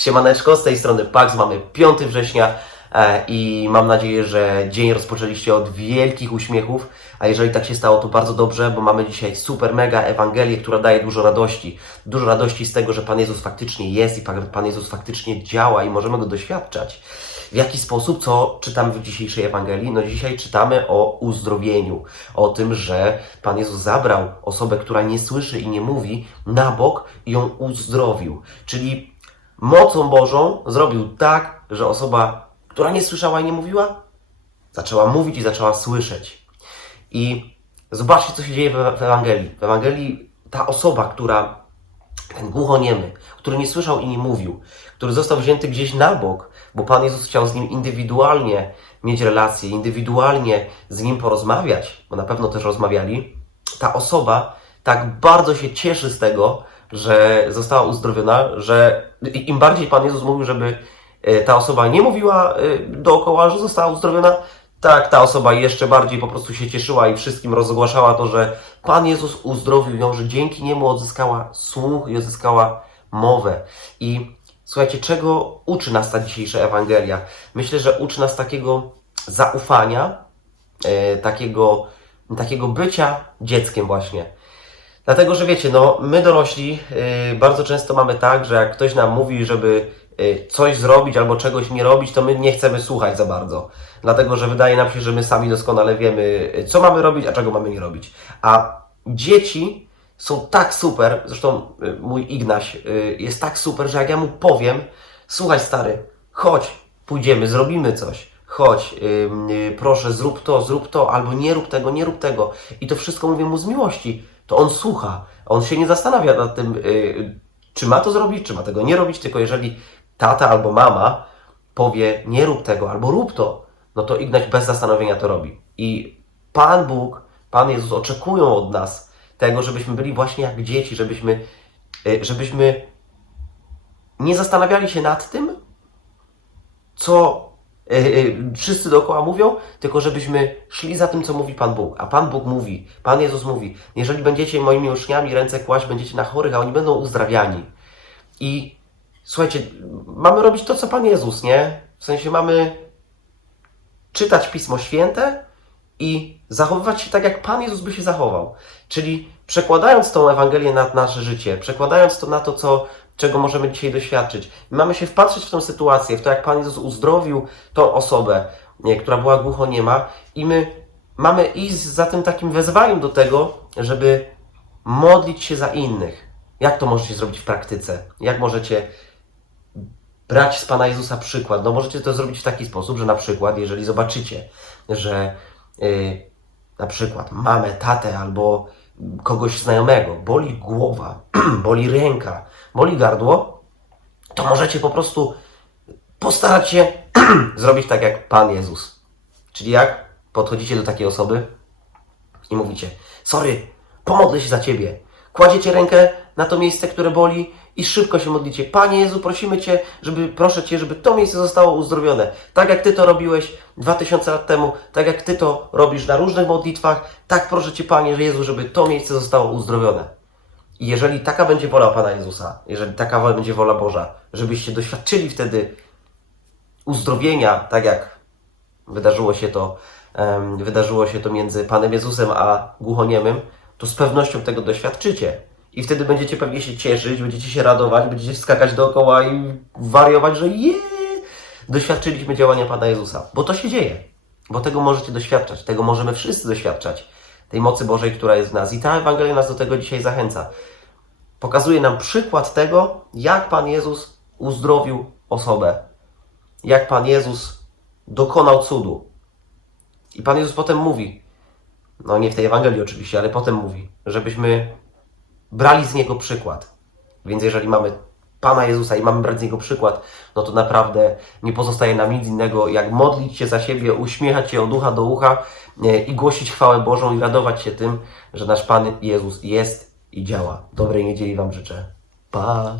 Siemaneczko, z tej strony Pax, mamy 5 września e, i mam nadzieję, że dzień rozpoczęliście od wielkich uśmiechów, a jeżeli tak się stało, to bardzo dobrze, bo mamy dzisiaj super mega Ewangelię, która daje dużo radości. Dużo radości z tego, że Pan Jezus faktycznie jest i Pan Pan Jezus faktycznie działa i możemy Go doświadczać. W jaki sposób, co czytamy w dzisiejszej Ewangelii? No dzisiaj czytamy o uzdrowieniu, o tym, że Pan Jezus zabrał osobę, która nie słyszy i nie mówi, na bok i ją uzdrowił. Czyli mocą Bożą zrobił tak, że osoba, która nie słyszała i nie mówiła, zaczęła mówić i zaczęła słyszeć. I zobaczcie, co się dzieje w Ewangelii. W Ewangelii ta osoba, która, ten głuchoniemy, który nie słyszał i nie mówił, który został wzięty gdzieś na bok, bo Pan Jezus chciał z nim indywidualnie mieć relacje, indywidualnie z nim porozmawiać, bo na pewno też rozmawiali, ta osoba tak bardzo się cieszy z tego, że została uzdrowiona, że im bardziej Pan Jezus mówił, żeby e, ta osoba nie mówiła e, dookoła, że została uzdrowiona, tak ta osoba jeszcze bardziej po prostu się cieszyła i wszystkim rozgłaszała to, że Pan Jezus uzdrowił ją, że dzięki niemu odzyskała słuch i odzyskała mowę. I słuchajcie, czego uczy nas ta dzisiejsza Ewangelia? Myślę, że uczy nas takiego zaufania, e, takiego, takiego bycia dzieckiem właśnie. Dlatego, że wiecie, no my dorośli y, bardzo często mamy tak, że jak ktoś nam mówi, żeby y, coś zrobić albo czegoś nie robić, to my nie chcemy słuchać za bardzo. Dlatego, że wydaje nam się, że my sami doskonale wiemy, y, co mamy robić, a czego mamy nie robić. A dzieci są tak super, zresztą y, mój Ignaś y, jest tak super, że jak ja mu powiem, słuchaj stary, chodź, pójdziemy, zrobimy coś. Chodź, ym, y, proszę, zrób to, zrób to, albo nie rób tego, nie rób tego. I to wszystko mówię mu z miłości. To on słucha. On się nie zastanawia nad tym, y, czy ma to zrobić, czy ma tego nie robić, tylko jeżeli tata albo mama powie, nie rób tego, albo rób to, no to Ignaś bez zastanowienia to robi. I Pan Bóg, Pan Jezus oczekują od nas tego, żebyśmy byli właśnie jak dzieci, żebyśmy, y, żebyśmy nie zastanawiali się nad tym, co wszyscy dookoła mówią, tylko żebyśmy szli za tym, co mówi Pan Bóg. A Pan Bóg mówi, Pan Jezus mówi, jeżeli będziecie moimi uczniami ręce kłaść, będziecie na chorych, a oni będą uzdrawiani. I słuchajcie, mamy robić to, co Pan Jezus, nie? W sensie mamy czytać Pismo Święte i zachowywać się tak, jak Pan Jezus by się zachował. Czyli przekładając tą Ewangelię na nasze życie, przekładając to na to, co, czego możemy dzisiaj doświadczyć. Mamy się wpatrzeć w tę sytuację, w to, jak Pan Jezus uzdrowił tą osobę, nie, która była głuchoniema i my mamy iść za tym takim wezwaniem do tego, żeby modlić się za innych. Jak to możecie zrobić w praktyce? Jak możecie brać z Pana Jezusa przykład. No możecie to zrobić w taki sposób, że na przykład, jeżeli zobaczycie, że yy, na przykład mamę, tatę albo kogoś znajomego boli głowa, boli ręka, boli gardło, to możecie po prostu postarać się zrobić tak jak Pan Jezus. Czyli jak podchodzicie do takiej osoby i mówicie: Sorry, pomodlę się za ciebie. Kładziecie rękę na to miejsce, które boli i szybko się modlicie. Panie Jezu, prosimy Cię, żeby, proszę Cię, żeby to miejsce zostało uzdrowione. Tak jak Ty to robiłeś 2000 lat temu, tak jak Ty to robisz na różnych modlitwach, tak proszę Cię, Panie Jezu, żeby to miejsce zostało uzdrowione. I jeżeli taka będzie wola Pana Jezusa, jeżeli taka będzie wola Boża, żebyście doświadczyli wtedy uzdrowienia, tak jak wydarzyło się to, em, wydarzyło się to między Panem Jezusem a głuchoniemym, to z pewnością tego doświadczycie. I wtedy będziecie pewnie się cieszyć, będziecie się radować, będziecie skakać dookoła i wariować, że je, doświadczyliśmy działania Pana Jezusa. Bo to się dzieje. Bo tego możecie doświadczać. Tego możemy wszyscy doświadczać. Tej mocy Bożej, która jest w nas. I ta Ewangelia nas do tego dzisiaj zachęca. Pokazuje nam przykład tego, jak Pan Jezus uzdrowił osobę. Jak Pan Jezus dokonał cudu. I Pan Jezus potem mówi, no nie w tej Ewangelii oczywiście, ale potem mówi, żebyśmy brali z Niego przykład. Więc jeżeli mamy Pana Jezusa i mamy brać z Niego przykład, no to naprawdę nie pozostaje nam nic innego, jak modlić się za siebie, uśmiechać się od ucha do ucha e, i głosić chwałę Bożą i radować się tym, że nasz Pan Jezus jest i działa. Dobrej niedzieli Wam życzę. Pa!